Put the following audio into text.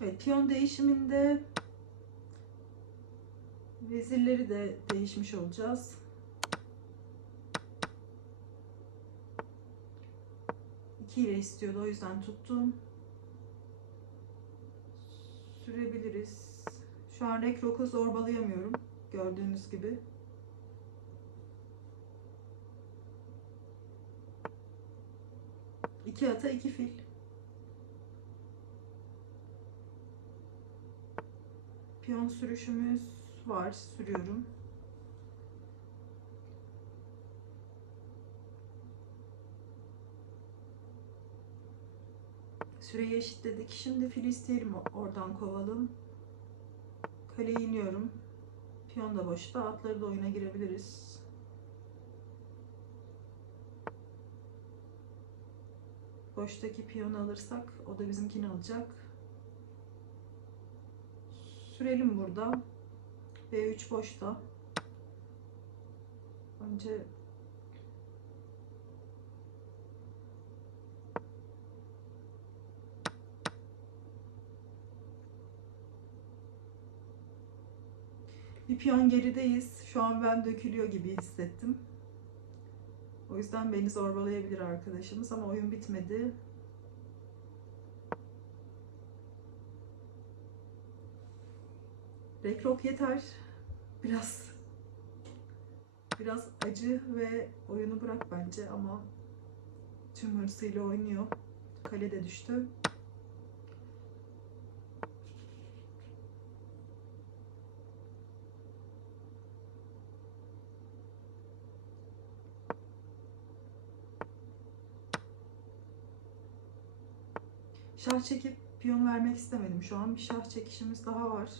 Evet, piyon değişiminde vezirleri de değişmiş olacağız. İki ile istiyordu o yüzden tuttum. Sürebiliriz. Şu an rek roku zorbalayamıyorum. Gördüğünüz gibi. İki ata iki fil. Piyon sürüşümüz var. Sürüyorum. Süreyi eşitledik. Şimdi fil isteyelim oradan kovalım. Kaleye iniyorum. Piyon da boşta. Atları da oyuna girebiliriz. Boştaki piyonu alırsak o da bizimkini alacak. Sürelim burada. B3 boşta. Önce bir piyon gerideyiz. Şu an ben dökülüyor gibi hissettim. O yüzden beni zorbalayabilir arkadaşımız ama oyun bitmedi. Rekrok yeter. Biraz biraz acı ve oyunu bırak bence ama tüm hırsıyla oynuyor. Kale de düştü. Şah çekip piyon vermek istemedim. Şu an bir şah çekişimiz daha var.